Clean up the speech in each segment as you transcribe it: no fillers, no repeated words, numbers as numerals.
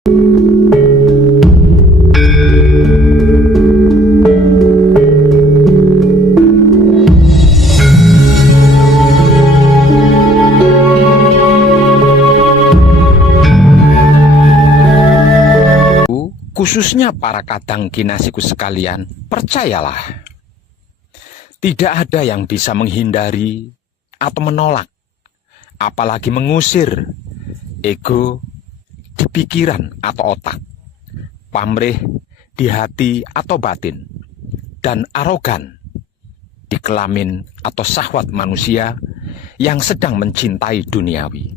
Khususnya para kadang kinasiku sekalian, percayalah, tidak ada yang bisa menghindari atau menolak, apalagi mengusir ego di pikiran atau otak, pamrih di hati atau batin, dan arogan di kelamin atau syahwat manusia yang sedang mencintai duniawi.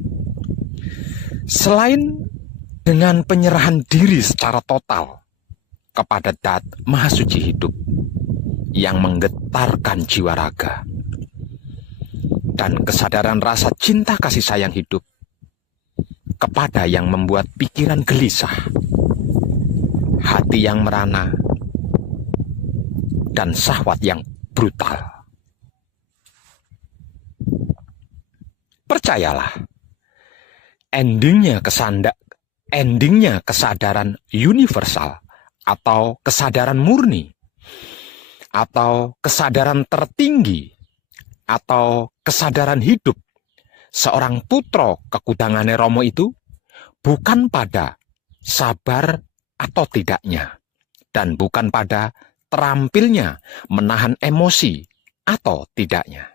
Selain dengan penyerahan diri secara total kepada Dat Maha Suci Hidup yang menggetarkan jiwa raga, dan kesadaran rasa cinta kasih sayang hidup kepada yang membuat pikiran gelisah, hati yang merana, dan syahwat yang brutal. Percayalah, endingnya kesadaran universal atau kesadaran murni atau kesadaran tertinggi atau kesadaran hidup seorang putro kekudangane Romo itu bukan pada sabar atau tidaknya, dan bukan pada terampilnya menahan emosi atau tidaknya,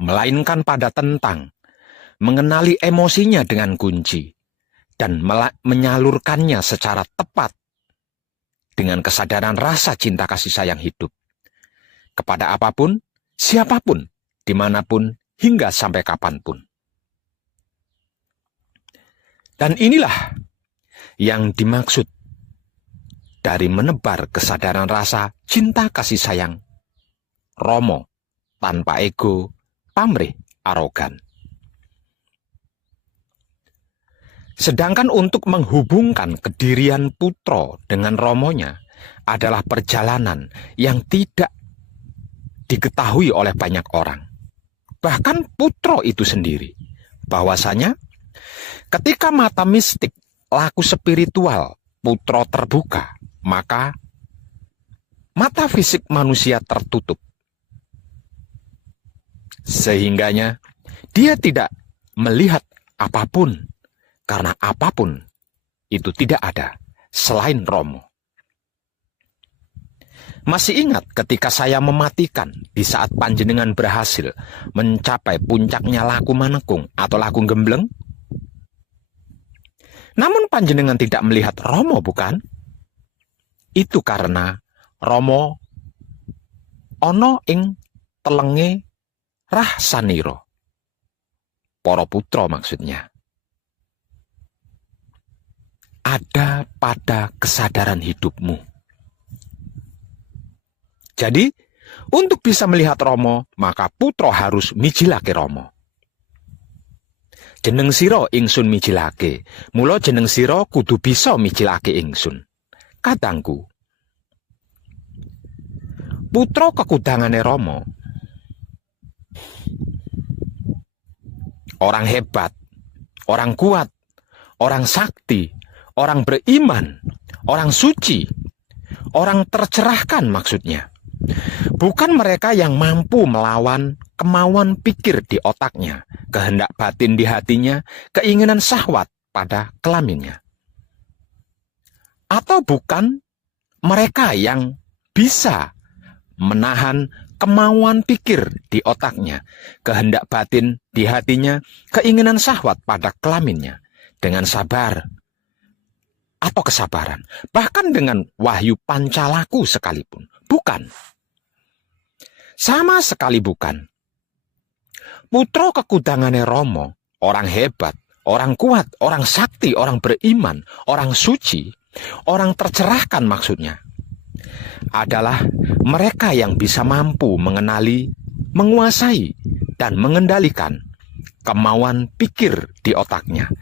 melainkan pada tentang mengenali emosinya dengan kunci dan menyalurkannya secara tepat dengan kesadaran rasa cinta kasih sayang hidup kepada apapun, siapapun, dimanapun, hingga sampai kapanpun. Dan inilah yang dimaksud dari menebar kesadaran rasa cinta kasih sayang Romo tanpa ego, pamrih, arogan. Sedangkan untuk menghubungkan kedirian putro dengan Romonya adalah perjalanan yang tidak diketahui oleh banyak orang. Bahkan putro itu sendiri, bahwasanya ketika mata mistik laku spiritual putro terbuka, maka mata fisik manusia tertutup. Sehingganya dia tidak melihat apapun, karena apapun itu tidak ada selain Romo. Masih ingat ketika saya mematikan di saat panjenengan berhasil mencapai puncaknya laku manekung atau laku gembleng? Namun panjenengan tidak melihat Romo, bukan? Itu karena Romo ono ing telenge rah saniro. Para putra maksudnya. Ada pada kesadaran hidupmu. Jadi, untuk bisa melihat Romo, maka putro harus mijilake Romo. Jeneng sira ingsun mijilake, mula jeneng sira kudu bisa mijilake ingsun. Katangku, putro kekudangane Romo, orang hebat, orang kuat, orang sakti, orang beriman, orang suci, orang tercerahkan maksudnya. Bukan mereka yang mampu melawan kemauan pikir di otaknya, kehendak batin di hatinya, keinginan syahwat pada kelaminnya. Atau bukan mereka yang bisa menahan kemauan pikir di otaknya, kehendak batin di hatinya, keinginan syahwat pada kelaminnya, dengan sabar atau kesabaran, bahkan dengan wahyu pancalaku sekalipun. Bukan. Sama sekali bukan. Putro kekudangane Romo, orang hebat, orang kuat, orang sakti, orang beriman, orang suci, orang tercerahkan maksudnya, adalah mereka yang bisa mampu mengenali, menguasai, dan mengendalikan kemauan pikir di otaknya,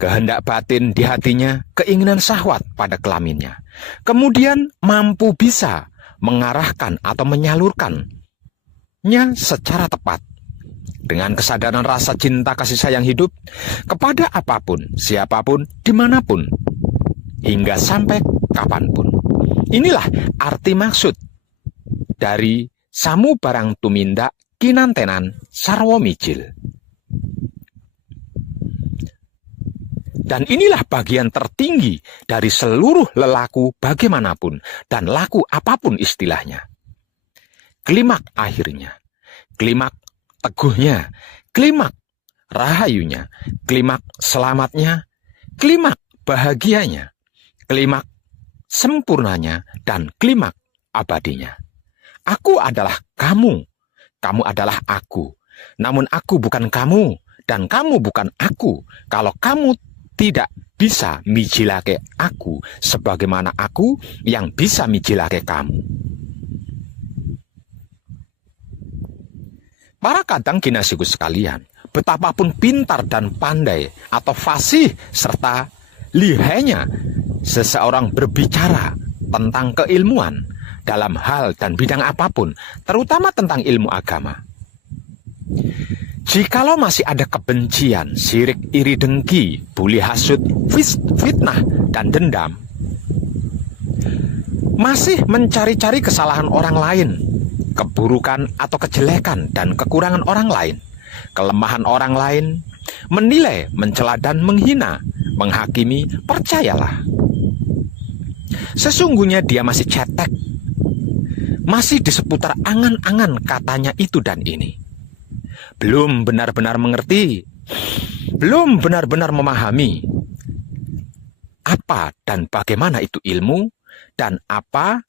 kehendak batin di hatinya, keinginan syahwat pada kelaminnya. Kemudian mampu bisa mengarahkan atau menyalurkannya secara tepat dengan kesadaran rasa cinta kasih sayang hidup kepada apapun, siapapun, dimanapun, hingga sampai kapanpun. Inilah arti maksud dari samu barang tumindak kinantenan sarwa mijil. Dan inilah bagian tertinggi dari seluruh lelaku bagaimanapun dan laku apapun istilahnya. Klimak akhirnya, klimak teguhnya, klimak rahayunya, klimak selamatnya, klimak bahagianya, klimak sempurnanya, dan klimak abadinya. Aku adalah kamu, kamu adalah aku. Namun aku bukan kamu, dan kamu bukan aku. Kalau kamu tidak bisa mijilake aku sebagaimana aku yang bisa mijilake kamu. Para kadang kinasiku sekalian, betapapun pintar dan pandai atau fasih serta lihainya seseorang berbicara tentang keilmuan dalam hal dan bidang apapun, terutama tentang ilmu agama. Jikalau masih ada kebencian, sirik, iri, dengki, buli, hasut, fitnah, dan dendam, masih mencari-cari kesalahan orang lain, keburukan atau kejelekan dan kekurangan orang lain, kelemahan orang lain, menilai, mencela dan menghina, menghakimi, percayalah, sesungguhnya dia masih cetek, masih di seputar angan-angan katanya itu dan ini. Belum benar-benar mengerti, belum benar-benar memahami apa dan bagaimana itu ilmu, dan apa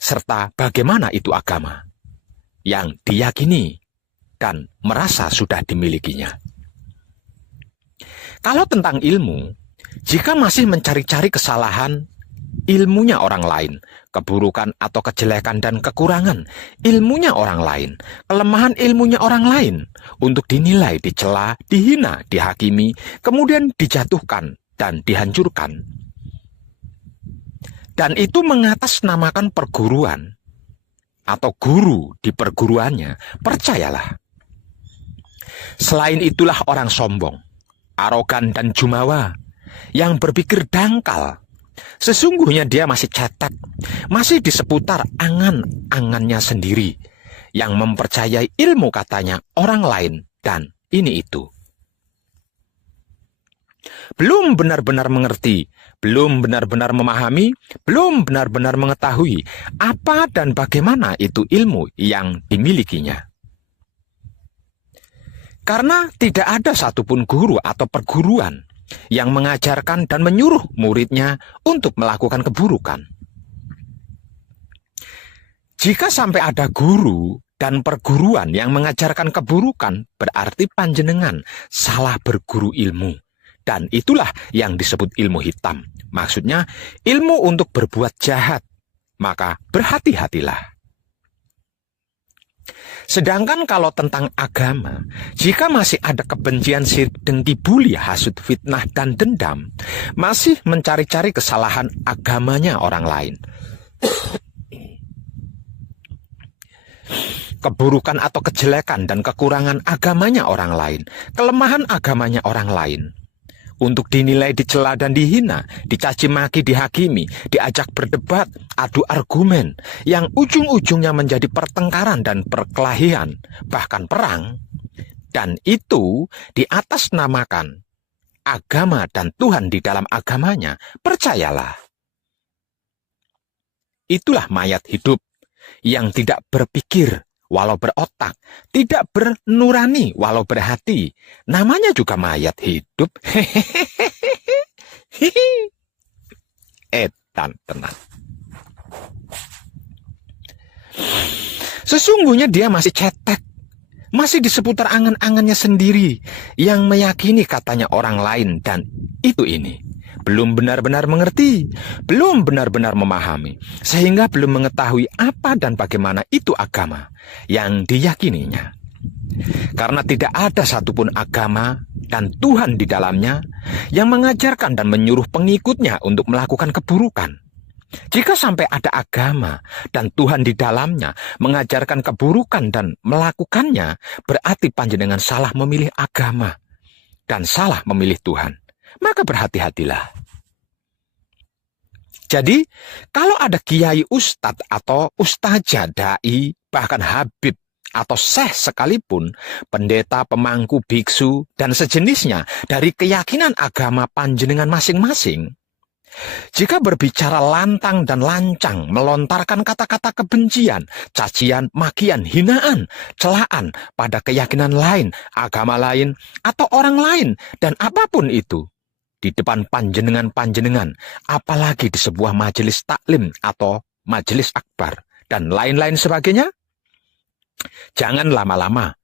serta bagaimana itu agama yang diyakini dan merasa sudah dimilikinya. Kalau tentang ilmu, jika masih mencari-cari kesalahan ilmunya orang lain, keburukan atau kejelekan dan kekurangan ilmunya orang lain, kelemahan ilmunya orang lain, untuk dinilai, dicela, dihina, dihakimi, kemudian dijatuhkan dan dihancurkan, dan itu mengatasnamakan perguruan atau guru di perguruannya, percayalah, selain itulah orang sombong, arogan dan jumawa yang berpikir dangkal. Sesungguhnya dia masih cetek, masih di seputar angan-angannya sendiri, yang mempercayai ilmu katanya orang lain dan ini itu. Belum benar-benar mengerti, belum benar-benar memahami, belum benar-benar mengetahui apa dan bagaimana itu ilmu yang dimilikinya. Karena tidak ada satupun guru atau perguruan yang mengajarkan dan menyuruh muridnya untuk melakukan keburukan. Jika sampai ada guru dan perguruan yang mengajarkan keburukan, berarti panjenengan salah berguru ilmu. Dan itulah yang disebut ilmu hitam. Maksudnya ilmu untuk berbuat jahat. Maka berhati-hatilah. Sedangkan kalau tentang agama, jika masih ada kebencian, sirik, dengki, buli, hasut, fitnah, dan dendam, masih mencari-cari kesalahan agamanya orang lain, keburukan atau kejelekan dan kekurangan agamanya orang lain, kelemahan agamanya orang lain, untuk dinilai, dicela dan dihina, dicaci maki, dihakimi, diajak berdebat, adu argumen, yang ujung-ujungnya menjadi pertengkaran dan perkelahian, bahkan perang, dan itu diatasnamakan agama dan Tuhan di dalam agamanya, percayalah. Itulah mayat hidup yang tidak berpikir walau berotak, tidak bernurani walau berhati. Namanya juga mayat hidup. Edan tenang. Sesungguhnya dia masih cetek, masih di seputar angan-angannya sendiri, yang meyakini katanya orang lain dan itu ini. Belum benar-benar mengerti, belum benar-benar memahami, sehingga belum mengetahui apa dan bagaimana itu agama yang diyakininya. Karena tidak ada satupun agama dan Tuhan di dalamnya yang mengajarkan dan menyuruh pengikutnya untuk melakukan keburukan. Jika sampai ada agama dan Tuhan di dalamnya mengajarkan keburukan dan melakukannya, berarti panjenengan salah memilih agama dan salah memilih Tuhan. Maka berhati-hatilah. Jadi, kalau ada kiai ustadz atau ustazah, dai, bahkan habib atau syekh sekalipun, pendeta, pemangku, biksu, dan sejenisnya dari keyakinan agama panjenengan masing-masing, jika berbicara lantang dan lancang, melontarkan kata-kata kebencian, cacian, makian, hinaan, celaan pada keyakinan lain, agama lain, atau orang lain, dan apapun itu, di depan panjenengan-panjenengan, apalagi di sebuah majelis taklim atau majelis akbar, dan lain-lain sebagainya, jangan lama-lama.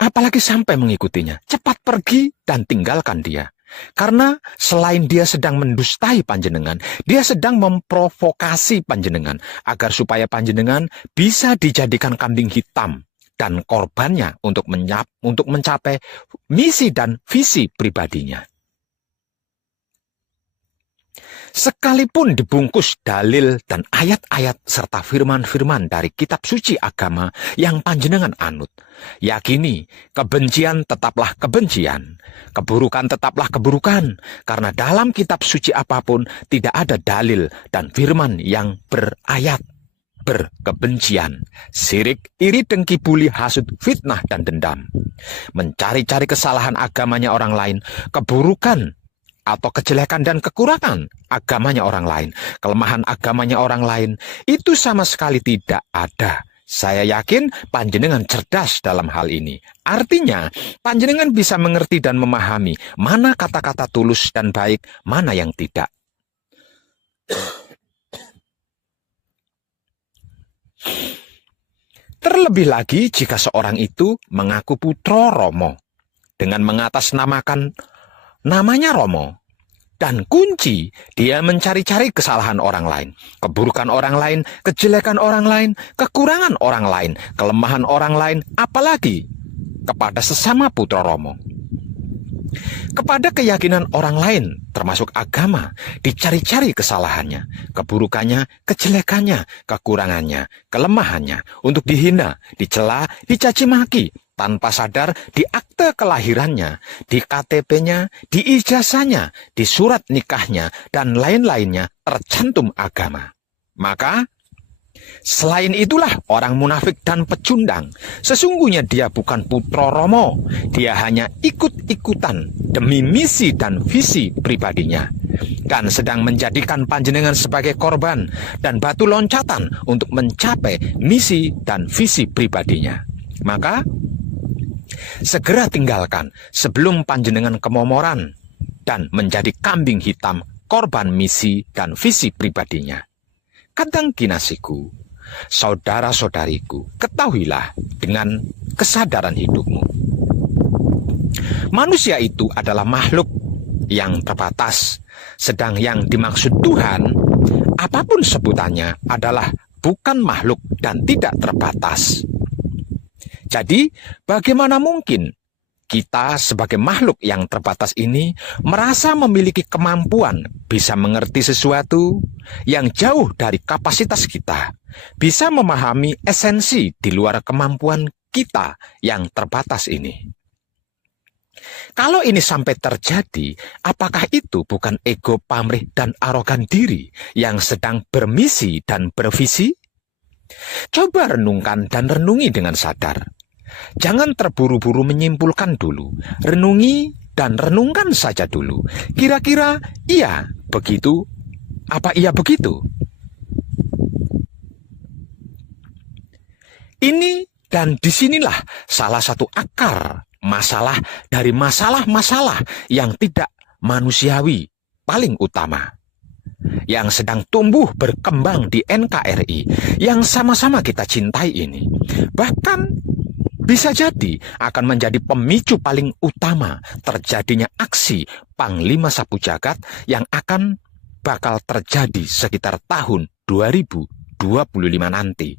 Apalagi sampai mengikutinya, cepat pergi dan tinggalkan dia. Karena selain dia sedang mendustai panjenengan, dia sedang memprovokasi panjenengan agar supaya panjenengan bisa dijadikan kambing hitam dan korbannya untuk mencapai misi dan visi pribadinya. Sekalipun dibungkus dalil dan ayat-ayat serta firman-firman dari kitab suci agama yang panjenengan anut, yakini kebencian tetaplah kebencian, keburukan tetaplah keburukan, karena dalam kitab suci apapun tidak ada dalil dan firman yang berayat berkebencian, sirik, iri, dengki, buli, hasut, fitnah, dan dendam. Mencari-cari kesalahan agamanya orang lain, keburukan atau kejelekan dan kekurangan agamanya orang lain, kelemahan agamanya orang lain, itu sama sekali tidak ada. Saya yakin panjenengan cerdas dalam hal ini. Artinya, panjenengan bisa mengerti dan memahami mana kata-kata tulus dan baik, mana yang tidak. Terlebih lagi jika seorang itu mengaku putra Romo dengan mengatasnamakan namanya Romo, dan kunci dia mencari-cari kesalahan orang lain, keburukan orang lain, kejelekan orang lain, kekurangan orang lain, kelemahan orang lain, apalagi kepada sesama putra Romo. Kepada keyakinan orang lain, termasuk agama, dicari-cari kesalahannya, keburukannya, kejelekannya, kekurangannya, kelemahannya, untuk dihina, dicela, dicaci maki, tanpa sadar di akte kelahirannya, di KTP-nya, di ijazahnya, di surat nikahnya, dan lain-lainnya tercantum agama. Maka, selain itulah orang munafik dan pecundang. Sesungguhnya dia bukan putra Romo. Dia hanya ikut-ikutan demi misi dan visi pribadinya, dan sedang menjadikan panjenengan sebagai korban dan batu loncatan untuk mencapai misi dan visi pribadinya. Maka, segera tinggalkan sebelum panjenengan kemomoran dan menjadi kambing hitam korban misi dan visi pribadinya. Kadang kinasiku, saudara-saudariku, ketahuilah dengan kesadaran hidupmu. Manusia itu adalah makhluk yang terbatas, sedang yang dimaksud Tuhan, apapun sebutannya, adalah bukan makhluk dan tidak terbatas. Jadi, bagaimana mungkin kita sebagai makhluk yang terbatas ini merasa memiliki kemampuan bisa mengerti sesuatu yang jauh dari kapasitas kita, bisa memahami esensi di luar kemampuan kita yang terbatas ini? Kalau ini sampai terjadi, apakah itu bukan ego pamrih dan arogan diri yang sedang bermisi dan bervisi? Coba renungkan dan renungi dengan sadar. Jangan terburu-buru menyimpulkan dulu. Renungi dan renungkan saja dulu. Kira-kira iya begitu? Apa iya begitu? Ini dan disinilah salah satu akar masalah dari masalah-masalah yang tidak manusiawi paling utama, yang sedang tumbuh berkembang di NKRI, yang sama-sama kita cintai ini. Bahkan bisa jadi akan menjadi pemicu paling utama terjadinya aksi Panglima Sapu Jagat yang bakal terjadi sekitar tahun 2025 nanti.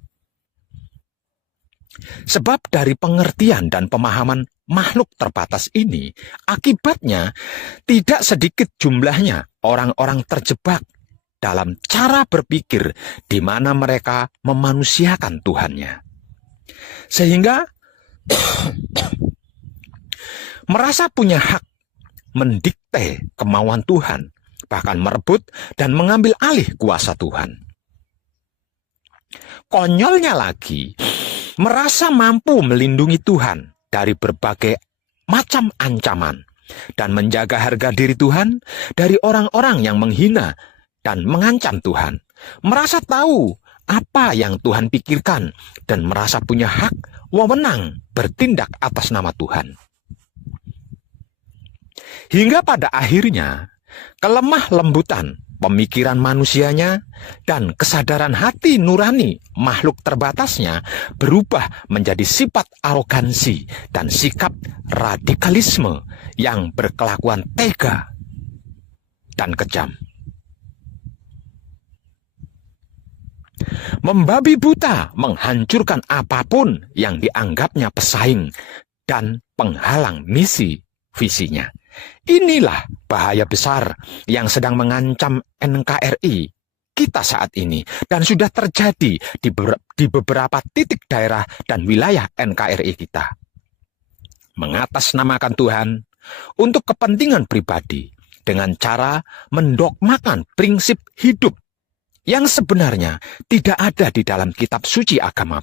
Sebab dari pengertian dan pemahaman makhluk terbatas ini, akibatnya tidak sedikit jumlahnya orang-orang terjebak dalam cara berpikir di mana mereka memanusiakan Tuhannya. Sehingga merasa punya hak mendikte kemauan Tuhan, bahkan merebut dan mengambil alih kuasa Tuhan. Konyolnya lagi, merasa mampu melindungi Tuhan dari berbagai macam ancaman dan menjaga harga diri Tuhan dari orang-orang yang menghina dan mengancam Tuhan. Merasa tahu apa yang Tuhan pikirkan dan merasa punya hak wewenang bertindak atas nama Tuhan. Hingga pada akhirnya, kelemah lembutan pemikiran manusianya dan kesadaran hati nurani makhluk terbatasnya berubah menjadi sifat arogansi dan sikap radikalisme yang berkelakuan tega dan kejam. Membabi buta menghancurkan apapun yang dianggapnya pesaing dan penghalang misi visinya. Inilah bahaya besar yang sedang mengancam NKRI kita saat ini dan sudah terjadi di beberapa titik daerah dan wilayah NKRI kita. Mengatasnamakan Tuhan untuk kepentingan pribadi dengan cara mendogmakan prinsip hidup yang sebenarnya tidak ada di dalam kitab suci agama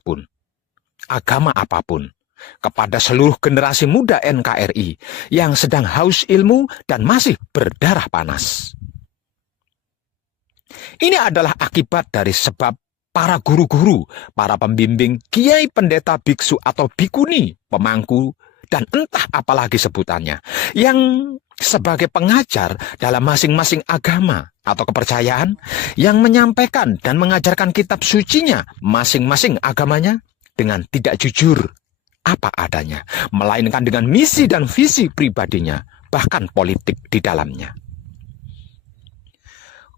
apapun. Kepada seluruh generasi muda NKRI yang sedang haus ilmu dan masih berdarah panas. Ini adalah akibat dari sebab para guru-guru, para pembimbing, kiai, pendeta, biksu atau bikuni, pemangku, dan entah apalagi sebutannya, yang sebagai pengajar dalam masing-masing agama atau kepercayaan, yang menyampaikan dan mengajarkan kitab sucinya masing-masing agamanya dengan tidak jujur, apa adanya, melainkan dengan misi dan visi pribadinya, bahkan politik di dalamnya.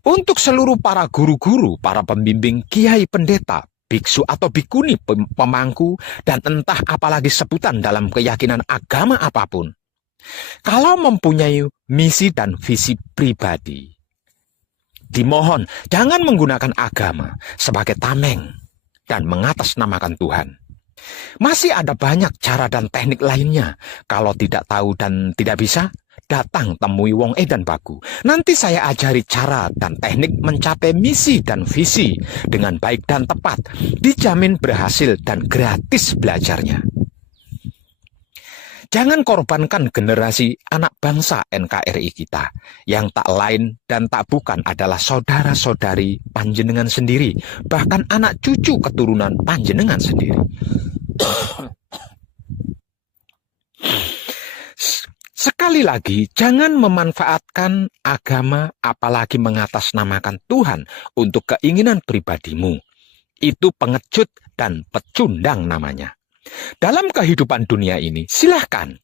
Untuk seluruh para guru-guru, para pembimbing, kiai, pendeta, biksu atau bikuni, pemangku, dan entah apalagi sebutan dalam keyakinan agama apapun, kalau mempunyai misi dan visi pribadi, dimohon jangan menggunakan agama sebagai tameng dan mengatasnamakan Tuhan. Masih ada banyak cara dan teknik lainnya. Kalau tidak tahu dan tidak bisa, datang temui Wong Edan Bagu. Nanti saya ajari cara dan teknik mencapai misi dan visi dengan baik dan tepat. Dijamin berhasil dan gratis belajarnya. Jangan korbankan generasi anak bangsa NKRI kita yang tak lain dan tak bukan adalah saudara-saudari panjenengan sendiri, bahkan anak cucu keturunan panjenengan sendiri. Sekali lagi, jangan memanfaatkan agama apalagi mengatasnamakan Tuhan untuk keinginan pribadimu. Itu pengecut dan pecundang namanya. Dalam kehidupan dunia ini, silahkan.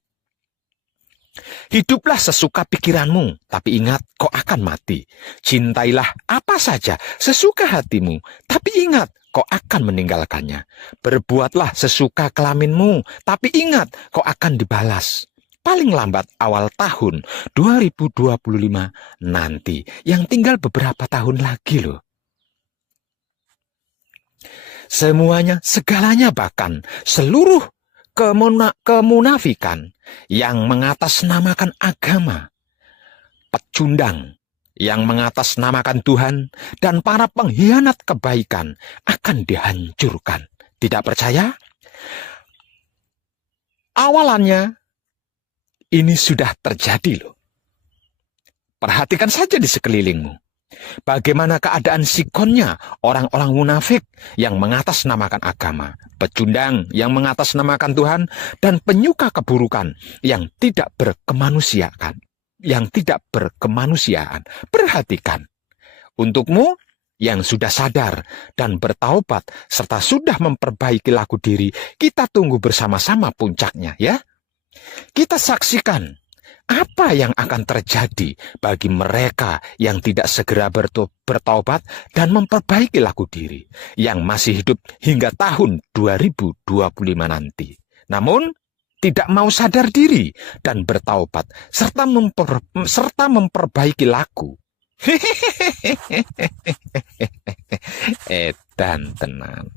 Hiduplah sesuka pikiranmu, tapi ingat kau akan mati. Cintailah apa saja sesuka hatimu, tapi ingat kau akan meninggalkannya. Berbuatlah sesuka kelaminmu, tapi ingat kau akan dibalas. Paling lambat awal tahun 2025 nanti, yang tinggal beberapa tahun lagi loh. Semuanya, segalanya bahkan seluruh kemunafikan yang mengatasnamakan agama, pecundang yang mengatasnamakan Tuhan, dan para pengkhianat kebaikan akan dihancurkan. Tidak percaya? Awalannya ini sudah terjadi loh. Perhatikan saja di sekelilingmu. Bagaimana keadaan sikonnya orang-orang munafik yang mengatasnamakan agama, pecundang yang mengatasnamakan Tuhan, dan penyuka keburukan yang tidak berkemanusiaan. Perhatikan. Untukmu yang sudah sadar dan bertaubat serta sudah memperbaiki laku diri, kita tunggu bersama-sama puncaknya ya. Kita saksikan apa yang akan terjadi bagi mereka yang tidak segera bertaubat dan memperbaiki laku diri, yang masih hidup hingga tahun 2025 nanti. Namun, tidak mau sadar diri dan bertaubat serta memperbaiki laku. Edan tenan.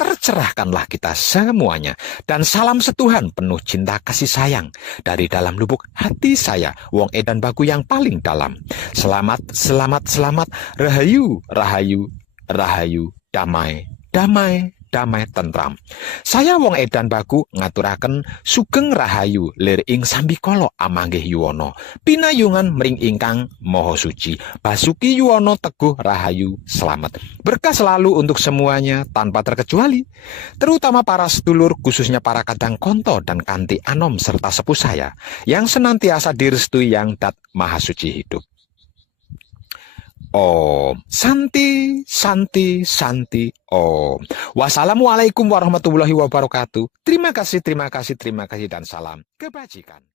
Tercerahkanlah kita semuanya. Dan salam setuhan penuh cinta kasih sayang dari dalam lubuk hati saya, wong edan baku yang paling dalam. Selamat, selamat, selamat. Rahayu, rahayu, rahayu. Damai, damai, damai tentram. Saya wong edan baku ngaturaken sugeng rahayu lir ing sambikala amanggih yuwana. Pinayungan mring ingkang maha suci. Basuki yuwana teguh rahayu selamat. Berkah selalu untuk semuanya tanpa terkecuali. Terutama para sedulur, khususnya para kadang konto dan kanti anom serta sepuh saya yang senantiasa direstui yang dat maha suci hidup. Om Santi, Santi, Santi, Om. Wassalamualaikum warahmatullahi wabarakatuh. Terima kasih, terima kasih, terima kasih, dan salam kebajikan.